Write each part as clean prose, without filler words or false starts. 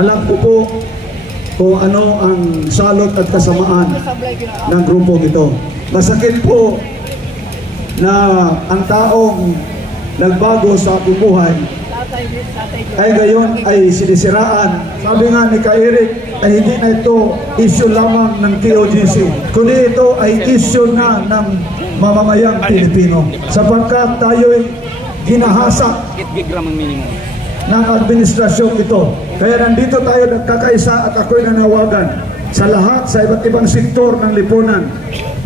Alam ko po kung ano ang salot at kasamaan ng grupong ito. Masakit po na ang taong nagbago sa aking buhay ay gayon ay sinisiraan. Sabi nga ni Ka-Eric ay hindi na ito issue lamang ng KOGC, kundi ito ay issue na ng mamamayang Pilipino, sapagkat tayo'y ginahasa ng administrasyon ito. Kaya nandito tayo nagkakaisa at ako'y nanawagan sa lahat, sa iba't ibang sektor ng lipunan.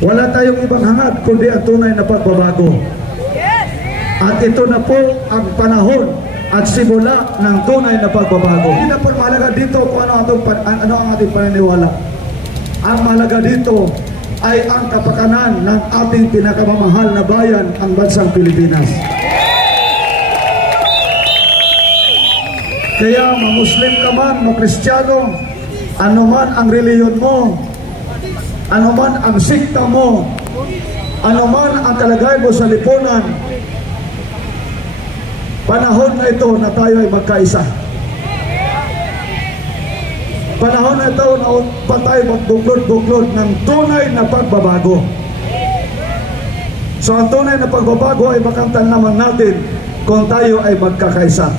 Wala tayong ibang hangad kundi ang tunay na pagbabago. At ito na po ang panahon at simula ng tunay na pagbabago. Hindi na po mahalaga dito kung ano ang ating paniniwala. Ang mahalaga dito ay ang kapakanan ng ating pinakamamahal na bayan, ang bansang Pilipinas. Kaya ma-Muslim ka man, ma-Kristiyano, ano man ang reliyon mo, ano man ang sikta mo, ano man ang kalagayan mo sa lipunan, panahon na ito na tayo ay magkaisa. Panahon na ito na pa tayo magbuklod-buklod ng tunay na pagbabago. So ang tunay na pagbabago ay makamtan naman natin kung tayo ay magkakaisa.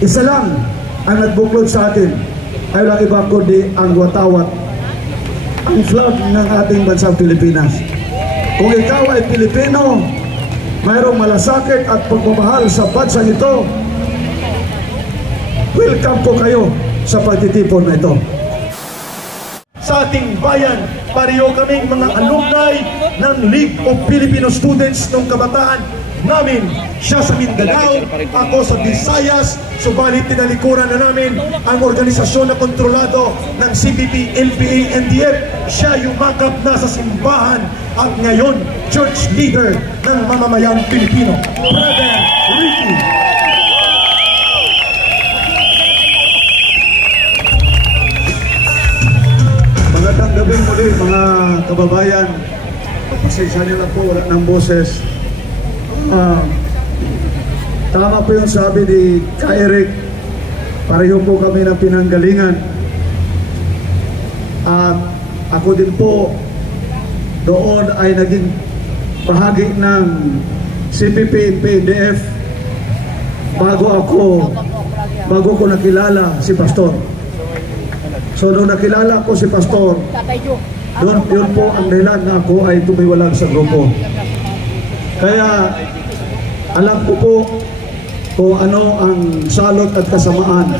Isa lang ang nagbuklod sa atin, ay walang iba kundi ang watawat, ang flag ng ating bansang Pilipinas. Kung ikaw ay Pilipino, mayroong malasakit at pagmamahal sa bansang ito, welcome po kayo sa pagtitipon na ito. Sa ating bayan, pareho kaming mga alumni ng League of Filipino Students ng kabataan namin. Siya sa Mindanao, ako sa Visayas, subalit tinalikuran na namin ang organisasyon na kontrolado ng CPP, LPA, NDF. Siya yumakap na sa simbahan at ngayon church leader ng mamamayang Pilipino, Brother Ricky. Magandang gabi muli mga kababayan. Pasensya nila po, wala ng boses. Tama po yung sabi ni Ka-Eric, pareho po kami ng pinanggalingan. At ako din po doon ay naging bahagi ng CPP, PDF bago ko nakilala si Pastor. So nung nakilala ko si Pastor, doon yun po ang dahilan na ako ay tumiwalag sa grupo. Kaya alam ko po kung ano ang salot at kasamaan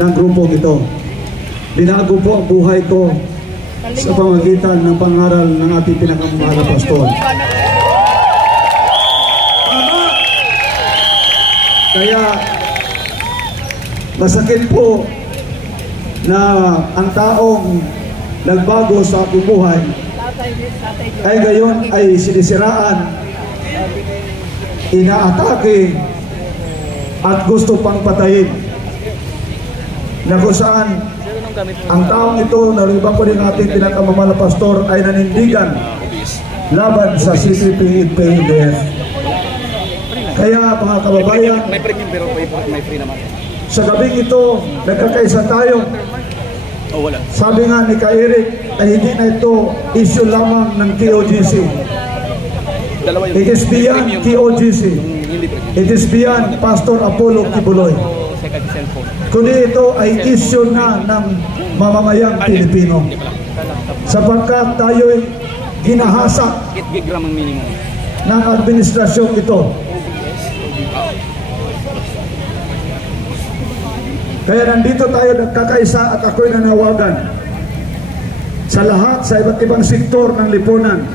ng grupong ito. Binago po ang buhay ko sa pamagitan ng pangaral ng ating pinakamamahal na Pastor. Kaya masakit po na ang taong nagbago sa aking buhay ay gayon ay sinisiraan, inaatake at gusto pang patayin, na kung saan ang taong ito na ibang po din ating pinakamamahal na Pastor ay nanindigan laban sa CCP, PDF. Kaya mga kababayan, sa gabing ito nagkakaisa tayo. Sabi nga ni Ka-Eric ay hindi na ito issue lamang ng KOGC. It is beyond KOGC. It is beyond Pastor Apollo Kibuloy. Kundi ito ay issue na ng mamamayang Pilipino, sapagkat tayo'y ginahasa ng administrasyon ito. Kaya nandito tayo nagkakaisa at ako'y nanawagan sa lahat, sa iba't ibang sektor ng lipunan.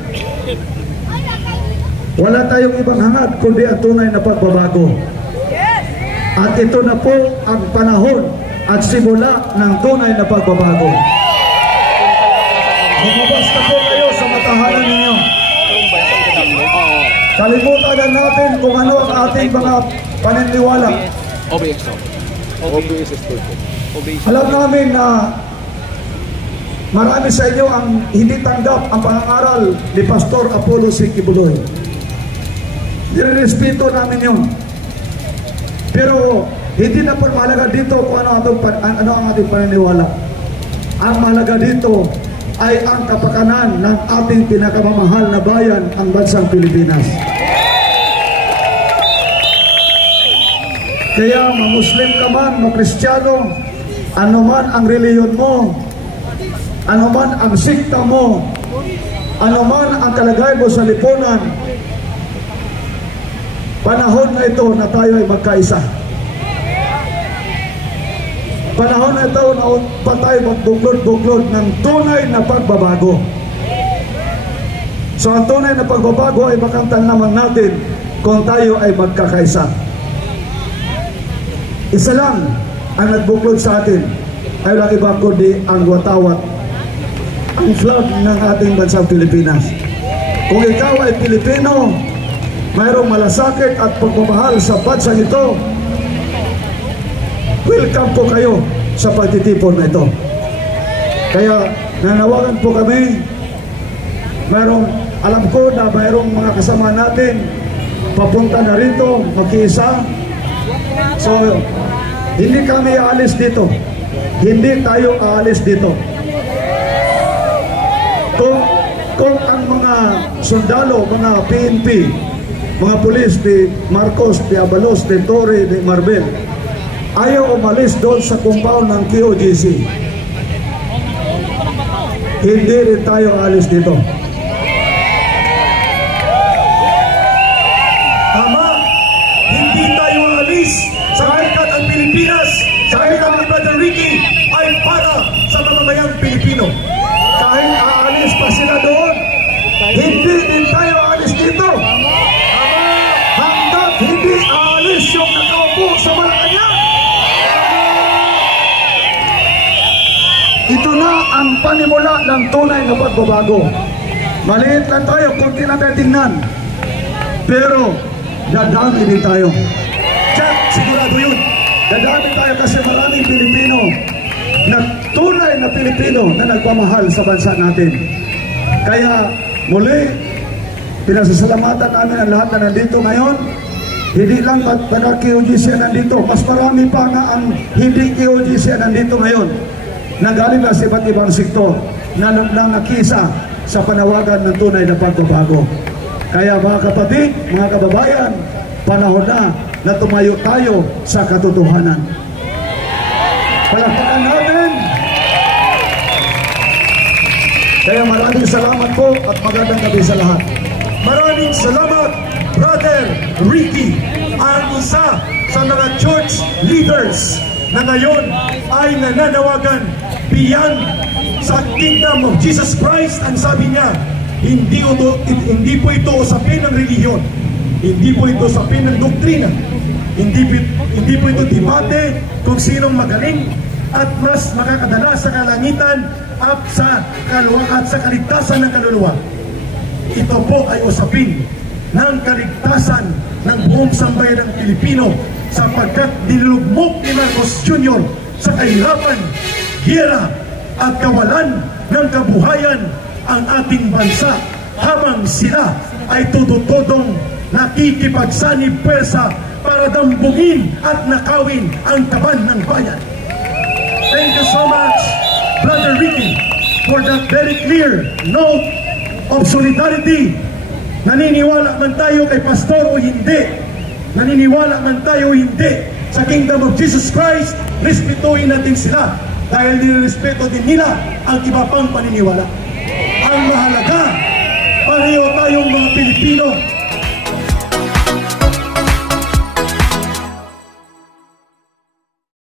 Wala tayong ibang hangad kundi ang tunay na pagbabago. At ito na po ang panahon at simula ng tunay na pagbabago. Lumabas na po kayo sa matahanan ninyo. Kalimutan na natin kung ano ang ating mga paniniwala. Alam namin na marami sa inyo ang hindi tanggap ang pangangaral ni Pastor Apollo C. Kibuloy. Nirespeto namin yun. Pero Hindi na po mahalaga dito kung ano ang ating paniniwala. Ang mahalaga dito ay ang kapakanan ng ating pinakamamahal na bayan, ang bansang Pilipinas. Kaya ma-Muslim ka man, ma-Kristiyano, ano man ang reliyon mo, ano man ang sikta mo, ano man ang kalagay mo sa lipunan, panahon na ito na tayo ay magkaisa. Panahon na ito na pa tayo magbuklod-buklod ng tunay na pagbabago. So ang tunay na pagbabago ay makamtan naman natin kung tayo ay magkakaisa. Isa lang ang nagbuklod sa atin, ay walang iba kundi ang watawat, ang flag ng ating bansang Pilipinas. Kung ikaw ay Pilipino, mayroong malasakit at pagmamahal sa bansang ito, welcome po kayo sa pagtitipon na ito. Kaya nanawagan po kami, alam ko na mayroong mga kasama natin papunta na rito, mag-iisa. So, hindi kami aalis dito. Hindi tayo aalis dito. Kung ang mga sundalo, mga PNP, mga pulis ni Marcos, ni Abalos, ni Torre, ni Marbel, ayaw umalis doon sa compound ng QOGC, hindi rin tayo alis dito. Tama, hindi tayo alis sapagkat ang Pilipinas, sabi ng Brother Ricky, ay para sa mamamayang Pilipino. Kahit aalis pa sila doon, hindi din tayo aalis dito. Hanggang hindi aalis yung nakaupo sa Malacanang. Ito na ang panimula ng tunay na pagbabago. Maliit lang tayo, kunti lang tayo tingnan, pero dadami din tayo. Jack, sigurado yun. Dadami tayo kasi maraming Pilipino na tunay na Pilipino na nagpamahal sa bansa natin. Kaya muli, pinasasalamatan namin ang lahat na nandito ngayon. Hindi lang para QOGC nandito, mas marami pa nga ang hindi QOGC nandito ngayon, na galing na sa iba't ibang sektor na nakisa sa panawagan ng tunay na pagbabago. Kaya mga kapatid, mga kababayan, panahon na tumayo tayo sa katotohanan. Palakpakan natin. Kaya maraming salamat po at magandang gabi sa lahat. Maraming salamat, Brother Ricky, ang isa sa mga church leaders na ngayon ay nananawagan beyond sa Kingdom of Jesus Christ. Ang sabi niya, hindi po ito usapin ng relihiyon, hindi po ito usapin ng doktrina, hindi po ito debate kung sinong magaling at mas makakadala sa kalangitan at sa kaligtasan ng kaluluwa. Ito po ay usapin ng kaligtasan ng buong sambayan ng Pilipino, sapagkat dinulugmok ni Marcos Jr. sa kahirapan, giyera at kawalan ng kabuhayan ang ating bansa, habang sila ay tututodong nakikipagsanib pwersa para dambungin at nakawin ang kaban ng bayan. Thank you so much, Brother Ricky, for that very clear note of solidarity. Naniniwala man tayo kay pastor o hindi, naniniwala man tayo o hindi sa Kingdom of Jesus Christ, respetuhin natin sila dahil nirespeto din nila ang iba pang paniniwala. Ang mahalaga, pareho tayong mga Pilipino